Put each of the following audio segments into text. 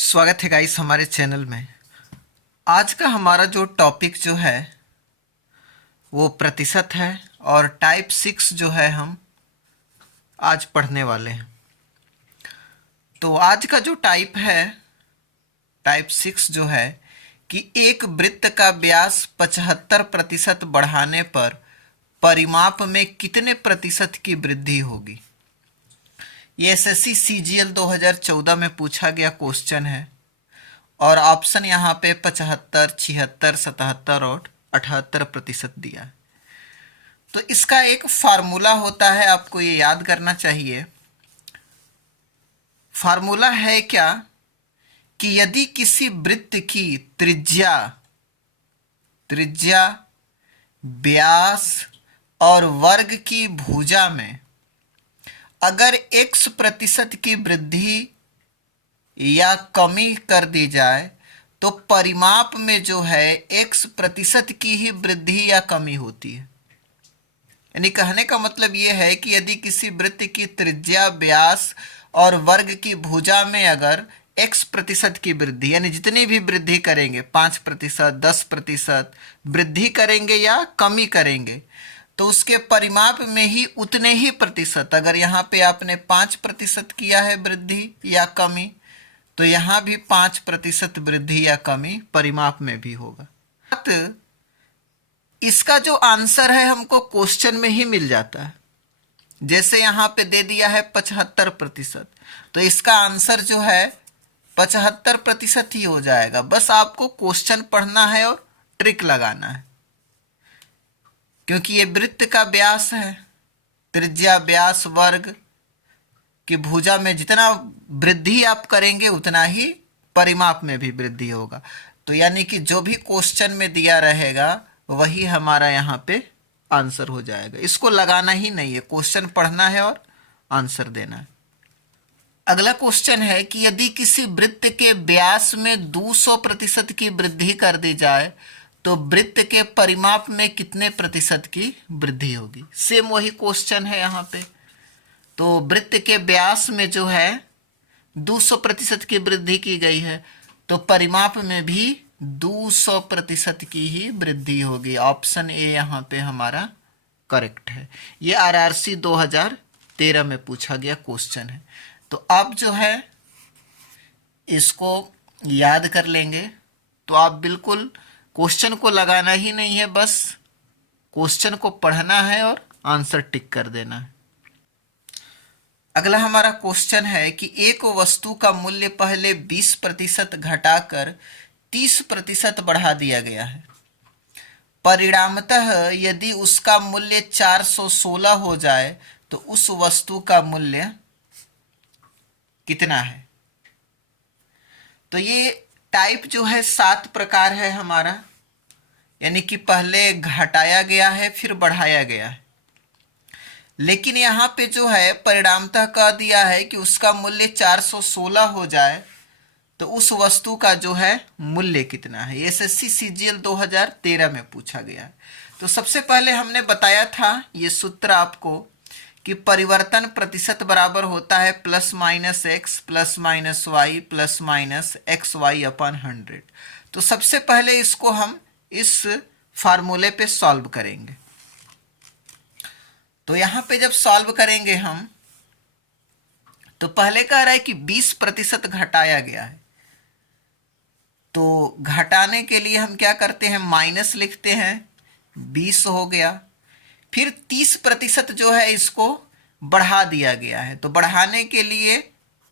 स्वागत है गाइस हमारे चैनल में। आज का हमारा जो टॉपिक जो है वो प्रतिशत है और टाइप 6 जो है हम आज पढ़ने वाले हैं। तो आज का जो टाइप है टाइप 6 जो है कि एक वृत्त का व्यास 75% बढ़ाने पर परिमाप में कितने प्रतिशत की वृद्धि होगी। ये एसएससी सीजीएल 2014 में पूछा गया क्वेश्चन है और ऑप्शन यहाँ पे 75, 76, 77 और 78% दिया है। तो इसका एक फार्मूला होता है, आपको ये याद करना चाहिए। फार्मूला है क्या कि यदि किसी वृत्त की त्रिज्या व्यास और वर्ग की भुजा में अगर x% की वृद्धि या कमी कर दी जाए तो परिमाप में जो है x% की ही वृद्धि या कमी होती है। यानी कहने का मतलब ये है कि यदि किसी वृत्त की त्रिज्या व्यास और वर्ग की भुजा में अगर x% की वृद्धि यानी जितनी भी वृद्धि करेंगे 5%, 10% वृद्धि करेंगे या कमी करेंगे तो उसके परिमाप में ही उतने ही प्रतिशत, अगर यहाँ पे आपने 5% किया है वृद्धि या कमी तो यहाँ भी 5% वृद्धि या कमी परिमाप में भी होगा। तो इसका जो आंसर है हमको क्वेश्चन में ही मिल जाता है। जैसे यहाँ पे दे दिया है 75%, तो इसका आंसर जो है 75% ही हो जाएगा। बस आपको क्वेश्चन पढ़ना है और ट्रिक लगाना है, क्योंकि ये वृत्त का व्यास है। त्रिज्या व्यास वर्ग कि भुजा में जितना वृद्धि आप करेंगे उतना ही परिमाप में भी वृद्धि होगा। तो यानी कि जो भी क्वेश्चन में दिया रहेगा वही हमारा यहाँ पे आंसर हो जाएगा। इसको लगाना ही नहीं है, क्वेश्चन पढ़ना है और आंसर देना है। अगला क्वेश्चन है कि यदि किसी वृत्त के व्यास में 200% की वृद्धि कर दी जाए तो वृत्त के परिमाप में कितने प्रतिशत की वृद्धि होगी। सेम वही क्वेश्चन है यहाँ पे। तो वृत्त के व्यास में जो है 200% की वृद्धि की गई है तो परिमाप में भी 200% की ही वृद्धि होगी। ऑप्शन ए यहाँ पे हमारा करेक्ट है। ये आरआरसी 2013 में पूछा गया क्वेश्चन है। तो आप जो है इसको याद कर लेंगे तो आप बिल्कुल क्वेश्चन को लगाना ही नहीं है, बस क्वेश्चन को पढ़ना है और आंसर टिक कर देना है। अगला हमारा क्वेश्चन है कि एक वस्तु का मूल्य पहले 20% घटाकर 30% बढ़ा दिया गया है। परिणामतः यदि उसका मूल्य 416 हो जाए तो उस वस्तु का मूल्य कितना है। तो ये टाइप जो है 7 प्रकार है हमारा, यानी कि पहले घटाया गया है फिर बढ़ाया गया है। लेकिन यहाँ पे जो है परिणामतः कह दिया है कि उसका मूल्य 416 हो जाए तो उस वस्तु का जो है मूल्य कितना है। एसएससी सीजीएल 2013 में पूछा गया है। तो सबसे पहले हमने बताया था ये सूत्र आपको कि परिवर्तन प्रतिशत बराबर होता है +-x +-y +-xy अपन 100। तो सबसे पहले इसको हम इस फार्मूले पे सॉल्व करेंगे। तो यहाँ पे जब सॉल्व करेंगे हम तो पहले कह रहा है कि 20% घटाया गया है, तो घटाने के लिए हम क्या करते हैं माइनस लिखते हैं, 20 हो गया। फिर 30% जो है इसको बढ़ा दिया गया है तो बढ़ाने के लिए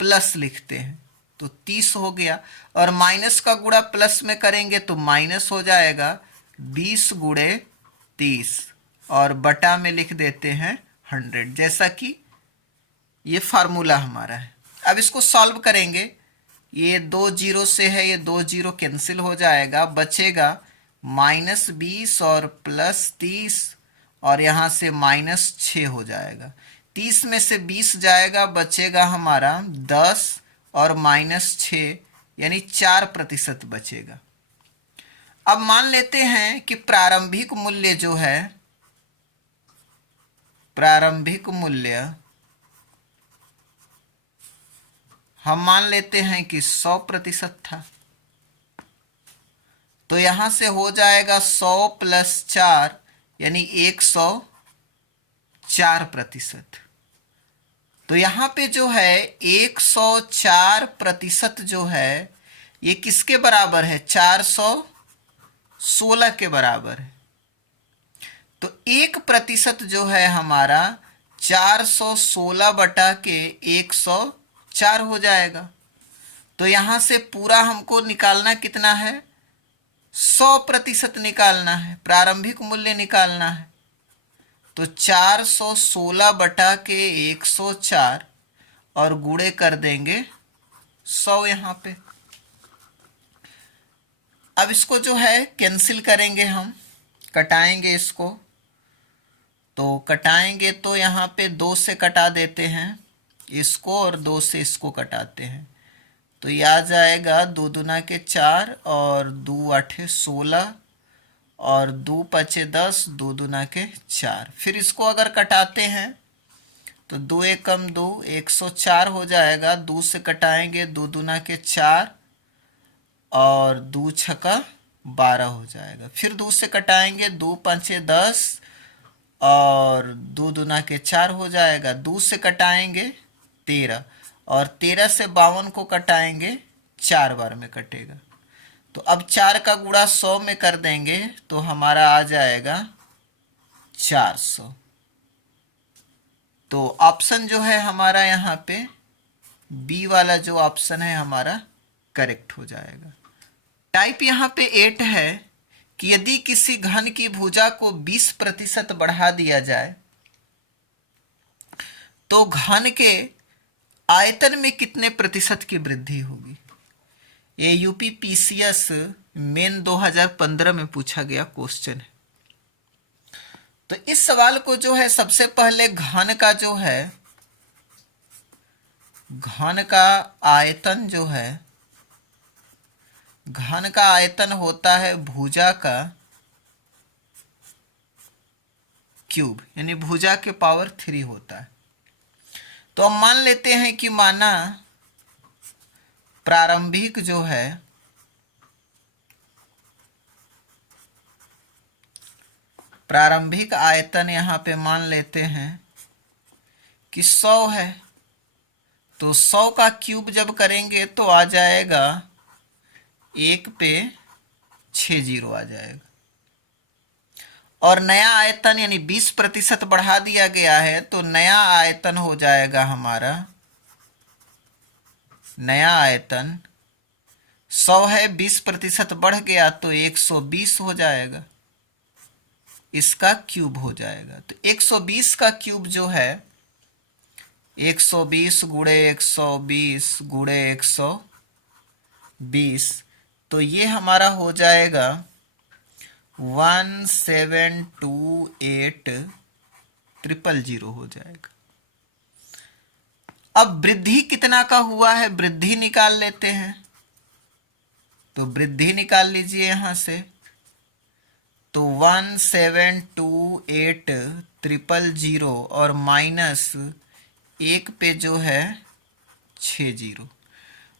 प्लस लिखते हैं, तो 30 हो गया। और माइनस का गुणा प्लस में करेंगे तो माइनस हो जाएगा 20 गुणे 30 और बटा में लिख देते हैं 100, जैसा कि ये फार्मूला हमारा है। अब इसको सॉल्व करेंगे, ये 2 जीरो से है, ये 2 जीरो कैंसिल हो जाएगा, बचेगा -20 और +30 और यहाँ से -6 हो जाएगा। 30 में से 20 जाएगा, बचेगा हमारा 10 और -6 यानी 4% बचेगा। अब मान लेते हैं कि प्रारंभिक मूल्य जो है, प्रारंभिक मूल्य हम मान लेते हैं कि 100% था, तो यहां से हो जाएगा 100 + 4 यानी 104%। तो यहाँ पे जो है 104% जो है ये किसके बराबर है? 416 के बराबर है। तो 1% जो है हमारा 416 बटा के 104 हो जाएगा। तो यहां से पूरा हमको निकालना कितना है? 100% निकालना है, प्रारंभिक मूल्य निकालना है। तो 416 बटा के 104 और गुणे कर देंगे 100 यहाँ पे। अब इसको जो है कैंसिल करेंगे, हम कटाएंगे इसको। तो कटाएंगे तो यहाँ पे 2 से कटा देते हैं इसको और 2 से इसको कटाते हैं। तो ये आ जाएगा 2 दूना के 4 और 2 आठे 16 और 2 पचे 10, 2 दूना के 4। फिर इसको अगर कटाते हैं तो 2 एकम 2, 104 हो जाएगा। 2 से कटाएंगे 2 दूना के 4 और 2 छका 12 हो जाएगा। फिर 2 से कटाएंगे 2 पंचे 10 और 2 दूना के 4 हो जाएगा। 2 से कटाएंगे 13 और 13 से 52 को कटाएंगे 4 बार में कटेगा। तो अब 4 का गुणा 100 में कर देंगे तो हमारा आ जाएगा 400। तो ऑप्शन जो है हमारा यहाँ पे बी वाला जो ऑप्शन है हमारा करेक्ट हो जाएगा। टाइप यहाँ पे 8 है कि यदि किसी घन की भुजा को 20% बढ़ा दिया जाए तो घन के आयतन में कितने प्रतिशत की वृद्धि होगी? ये यूपी पीसीएस मेन 2015 में पूछा गया क्वेश्चन है। तो इस सवाल को जो है सबसे पहले घन का जो है, घन का आयतन जो है, घन का आयतन होता है भुजा का क्यूब, यानी भुजा के पावर 3 होता है। तो हम मान लेते हैं कि माना प्रारंभिक जो है प्रारंभिक आयतन यहाँ पे मान लेते हैं कि 100 है। तो 100 का क्यूब जब करेंगे तो आ जाएगा 1 पे 6 जीरो आ जाएगा। और नया आयतन यानी 20% बढ़ा दिया गया है तो नया आयतन हो जाएगा हमारा, नया आयतन 100 है, 20% बढ़ गया तो 120 हो जाएगा, इसका क्यूब हो जाएगा। तो 120 का क्यूब जो है 120 गुणे 120 गुणे 120, तो ये हमारा हो जाएगा 1728000 हो जाएगा। अब वृद्धि कितना का हुआ है वृद्धि निकाल लेते हैं। तो वृद्धि निकाल लीजिए यहां से। तो 1728000 और माइनस 1 पे जो है 6 जीरो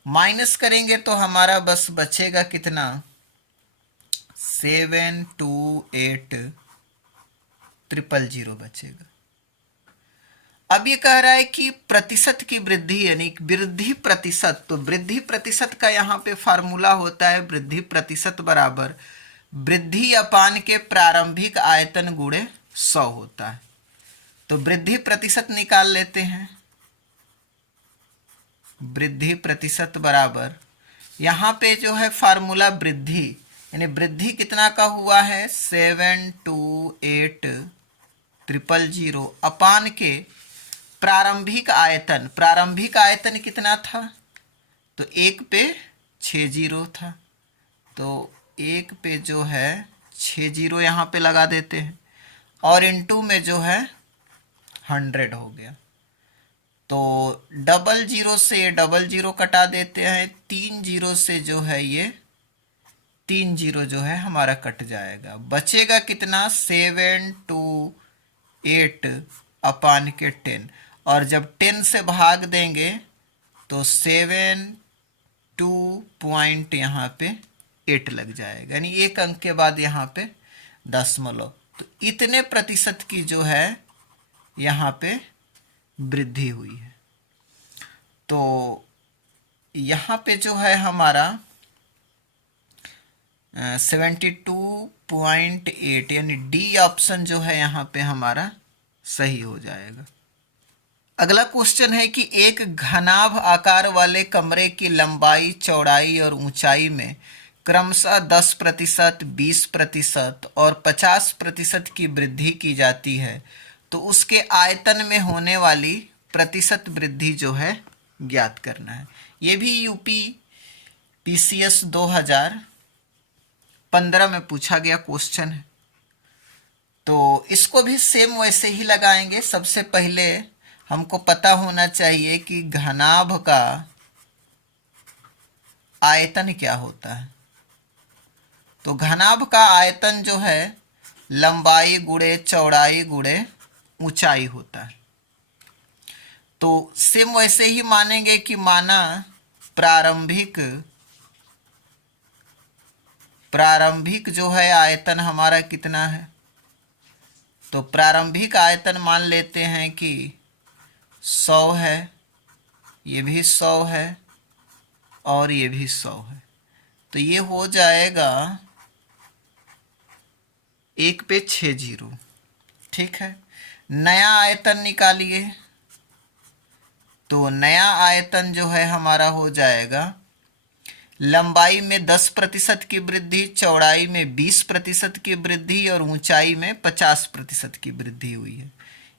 माइनस करेंगे तो हमारा बस बचेगा कितना, 72800 बचेगा। अब ये कह रहा है कि प्रतिशत की वृद्धि यानी वृद्धि प्रतिशत। तो वृद्धि प्रतिशत का यहाँ पे फार्मूला होता है वृद्धि प्रतिशत बराबर वृद्धि अपान के प्रारंभिक आयतन गुणे 100 होता है। तो वृद्धि प्रतिशत निकाल लेते हैं। वृद्धि प्रतिशत बराबर यहाँ पे जो है फार्मूला वृद्धि यानी वृद्धि कितना का हुआ है 72800 अपान के प्रारंभिक आयतन। प्रारंभिक आयतन कितना था तो 1 पे 6 जीरो था, तो 1 पे जो है 6 जीरो यहाँ पे लगा देते हैं और इनटू में जो है 100 हो गया। तो 00 से 00 कटा देते हैं, 3 जीरो से जो है ये 3 जीरो जो है हमारा कट जाएगा। बचेगा कितना 728 अपान के 10 और जब 10 से भाग देंगे तो 72 पॉइंट यहाँ पे 8 लग जाएगा, यानी एक अंक के बाद यहाँ पे दशमलव। तो इतने प्रतिशत की जो है यहाँ पे वृद्धि हुई है। तो यहाँ पे जो है हमारा 72.8 यानी डी ऑप्शन जो है यहाँ पे हमारा सही हो जाएगा। अगला क्वेश्चन है कि एक घनाभ आकार वाले कमरे की लंबाई, चौड़ाई और ऊंचाई में क्रमशः 10%, 20% और 50% की वृद्धि की जाती है, तो उसके आयतन में होने वाली प्रतिशत वृद्धि जो है ज्ञात करना है। ये भी यूपी पीसीएस 2015 में पूछा गया क्वेश्चन है। तो इसको भी सेम वैसे ही लगाएंगे। सबसे पहले हमको पता होना चाहिए कि घनाभ का आयतन क्या होता है। तो घनाभ का आयतन जो है लंबाई गुणे चौड़ाई गुणे ऊंचाई होता है। तो सेम वैसे ही मानेंगे कि माना प्रारंभिक जो है आयतन हमारा कितना है, तो प्रारंभिक आयतन मान लेते हैं कि 100 है, ये भी 100 है और ये भी 100 है। तो ये हो जाएगा 1 पे 6 जीरो। ठीक है, नया आयतन निकालिए। तो नया आयतन जो है हमारा हो जाएगा लंबाई में 10% की वृद्धि, चौड़ाई में 20% की वृद्धि और ऊंचाई में 50% की वृद्धि हुई है।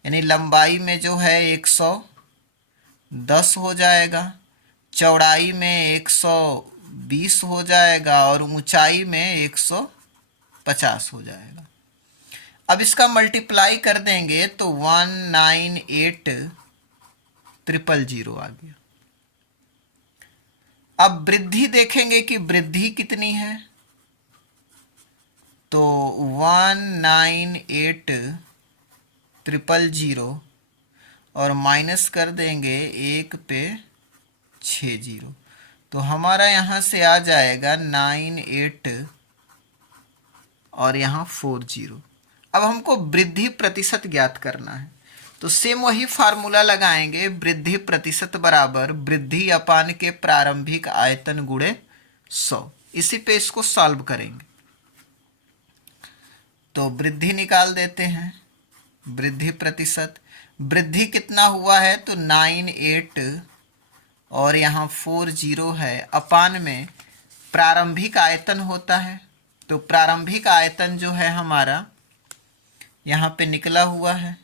यानी लंबाई में जो है 110 हो जाएगा, चौड़ाई में 120 हो जाएगा और ऊंचाई में 150 हो जाएगा। अब इसका मल्टीप्लाई कर देंगे तो 198,000 आ गया। अब वृद्धि देखेंगे कि वृद्धि कितनी है, तो 198,000 और माइनस कर देंगे 1 पे 6 जीरो। तो हमारा यहाँ से आ जाएगा 98 और यहाँ 40। अब हमको वृद्धि प्रतिशत ज्ञात करना है। तो सेम वही फार्मूला लगाएंगे, वृद्धि प्रतिशत बराबर वृद्धि अपान के प्रारंभिक आयतन गुणे 100। इसी पे इसको सॉल्व करेंगे। तो वृद्धि निकाल देते हैं, वृद्धि प्रतिशत, वृद्धि कितना हुआ है तो 98 और यहाँ 40 है, अपान में प्रारंभिक आयतन होता है। तो प्रारंभिक आयतन जो है हमारा यहाँ पे निकला हुआ है,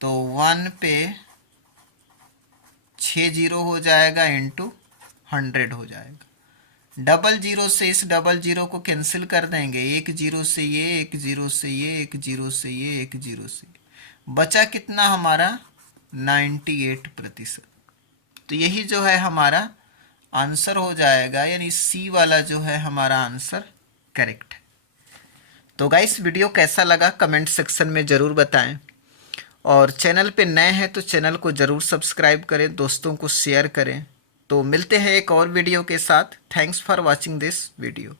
तो 1 पे 6 जीरो हो जाएगा इंटू 100 हो जाएगा। 00 से इस 00 को कैंसिल कर देंगे, 1 0 से ये, 1 0 से ये, 1 0 से ये, 1 0 से ये। बचा कितना हमारा 98%। तो यही जो है हमारा आंसर हो जाएगा, यानी सी वाला जो है हमारा आंसर करेक्ट है। तो गाइस वीडियो कैसा लगा कमेंट सेक्शन में ज़रूर बताएं, और चैनल पे नए हैं तो चैनल को ज़रूर सब्सक्राइब करें, दोस्तों को शेयर करें। तो मिलते हैं एक और वीडियो के साथ। Thanks for watching this video.